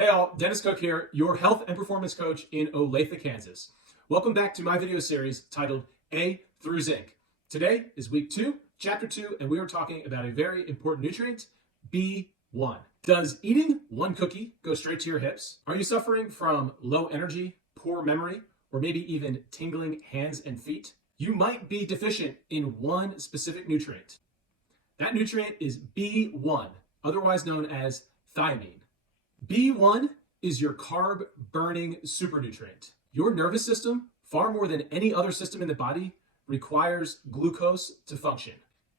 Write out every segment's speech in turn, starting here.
Hey all, Dennis Cook here, your health and performance coach in Olathe, Kansas. Welcome back to my video series titled A through Zinc. Today is week 2, chapter 2, and we are talking about a very important nutrient, B1. Does eating one cookie go straight to your hips? Are you suffering from low energy, poor memory, or maybe even tingling hands and feet? You might be deficient in one specific nutrient. That nutrient is B1, otherwise known as thiamine. B1 is your carb-burning supernutrient. Your nervous system, far more than any other system in the body, requires glucose to function.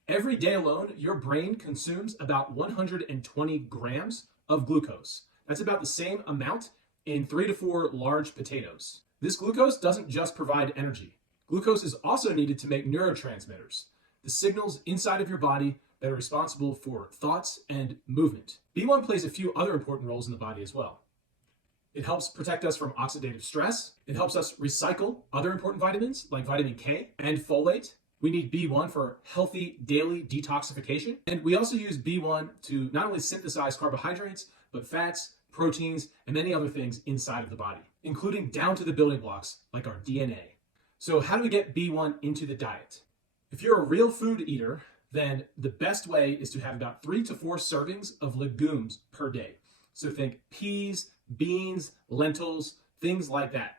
Every day alone, your brain consumes about 120 grams of glucose. That's about the same amount in 3 to 4 large potatoes. This glucose doesn't just provide energy. Glucose is also needed to make neurotransmitters, the signals inside of your body that are responsible for thoughts and movement. B1 plays a few other important roles in the body as well. It helps protect us from oxidative stress. It helps us recycle other important vitamins like vitamin K and folate. We need B1 for healthy daily detoxification. And we also use B1 to not only synthesize carbohydrates, but fats, proteins, and many other things inside of the body, including down to the building blocks like our DNA. So how do we get B1 into the diet? If you're a real food eater, then the best way is to have about 3 to 4 servings of legumes per day. So think peas, beans, lentils, things like that.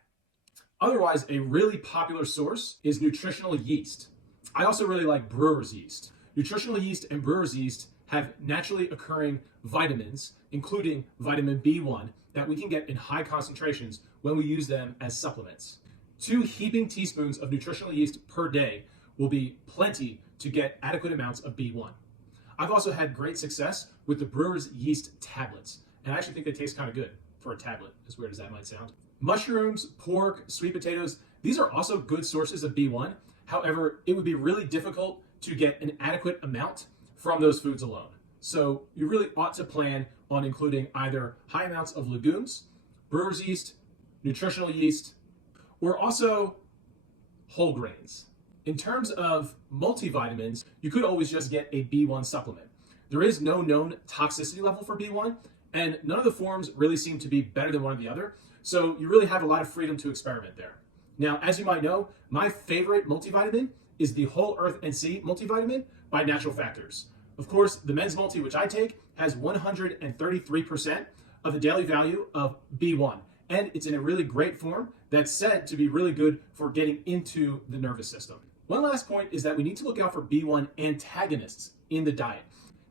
Otherwise, a really popular source is nutritional yeast. I also really like brewer's yeast. Nutritional yeast and brewer's yeast have naturally occurring vitamins, including vitamin B1, that we can get in high concentrations when we use them as supplements. 2 heaping teaspoons of nutritional yeast per day will be plenty to get adequate amounts of B1. I've also had great success with the brewer's yeast tablets, and I actually think they taste kind of good for a tablet, as weird as that might sound. Mushrooms, pork, sweet potatoes, these are also good sources of B1. However, it would be really difficult to get an adequate amount from those foods alone. So you really ought to plan on including either high amounts of legumes, brewer's yeast, nutritional yeast, or also whole grains. In terms of multivitamins, you could always just get a B1 supplement. There is no known toxicity level for B1, and none of the forms really seem to be better than one or the other, so you really have a lot of freedom to experiment there. Now, as you might know, my favorite multivitamin is the Whole Earth and Sea multivitamin by Natural Factors. Of course, the men's multi, which I take, has 133% of the daily value of B1, and it's in a really great form that's said to be really good for getting into the nervous system. One last point is that we need to look out for B1 antagonists in the diet,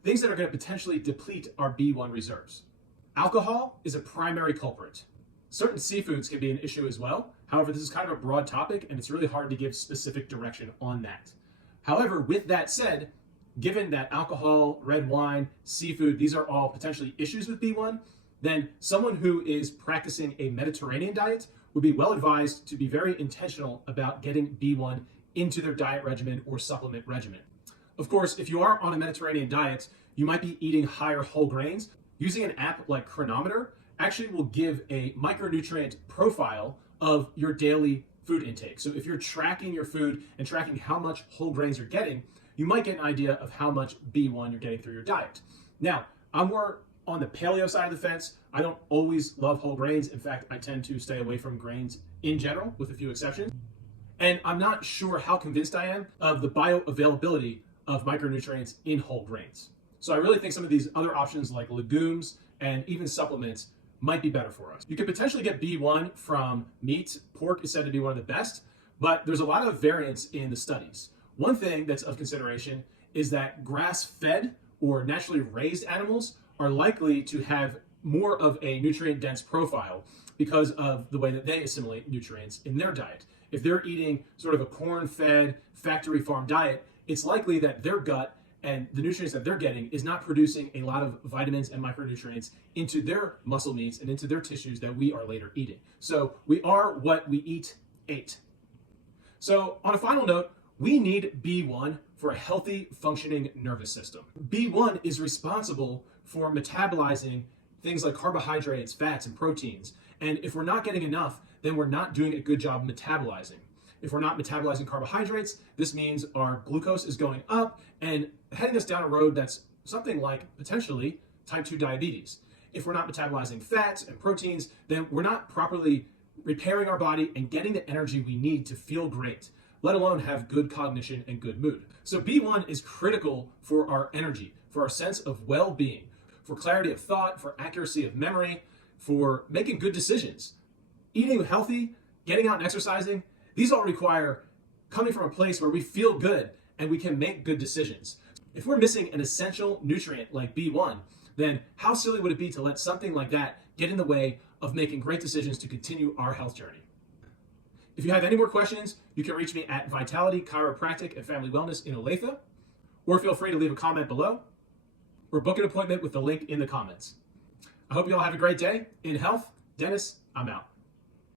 things that are going to potentially deplete our B1 reserves. Alcohol is a primary culprit. Certain seafoods can be an issue as well. However, this is kind of a broad topic and it's really hard to give specific direction on that. However, with that said, given that alcohol, red wine, seafood, these are all potentially issues with B1, then someone who is practicing a Mediterranean diet would be well advised to be very intentional about getting B1 into their diet regimen or supplement regimen. Of course, if you are on a Mediterranean diet, you might be eating higher whole grains. Using an app like Cronometer actually will give a micronutrient profile of your daily food intake. So if you're tracking your food and tracking how much whole grains you're getting, you might get an idea of how much B1 you're getting through your diet. Now, I'm more on the paleo side of the fence. I don't always love whole grains. In fact, I tend to stay away from grains in general, with a few exceptions. And I'm not sure how convinced I am of the bioavailability of micronutrients in whole grains. So I really think some of these other options like legumes and even supplements might be better for us. You could potentially get B1 from meat. Pork is said to be one of the best, but there's a lot of variance in the studies. One thing that's of consideration is that grass-fed or naturally raised animals are likely to have more of a nutrient-dense profile because of the way that they assimilate nutrients in their diet. If they're eating sort of a corn-fed, factory farm diet, it's likely that their gut and the nutrients that they're getting is not producing a lot of vitamins and micronutrients into their muscle meats and into their tissues that we are later eating. So we are what we ate. So on a final note, we need B1 for a healthy, functioning nervous system. B1 is responsible for metabolizing things like carbohydrates, fats, and proteins. And if we're not getting enough, then we're not doing a good job metabolizing. If we're not metabolizing carbohydrates, this means our glucose is going up and heading us down a road that's something like potentially type 2 diabetes. if we're not metabolizing fats and proteins, then we're not properly repairing our body and getting the energy we need to feel great, let alone have good cognition and good mood. So B1 is critical for our energy, for our sense of well-being, for clarity of thought, for accuracy of memory, for making good decisions. Eating healthy, getting out and exercising, these all require coming from a place where we feel good and we can make good decisions. If we're missing an essential nutrient like B1, then how silly would it be to let something like that get in the way of making great decisions to continue our health journey? If you have any more questions, you can reach me at Vitality Chiropractic and Family Wellness in Olathe, or feel free to leave a comment below, or book an appointment with the link in the comments. I hope you all have a great day. In health, Dennis, I'm out.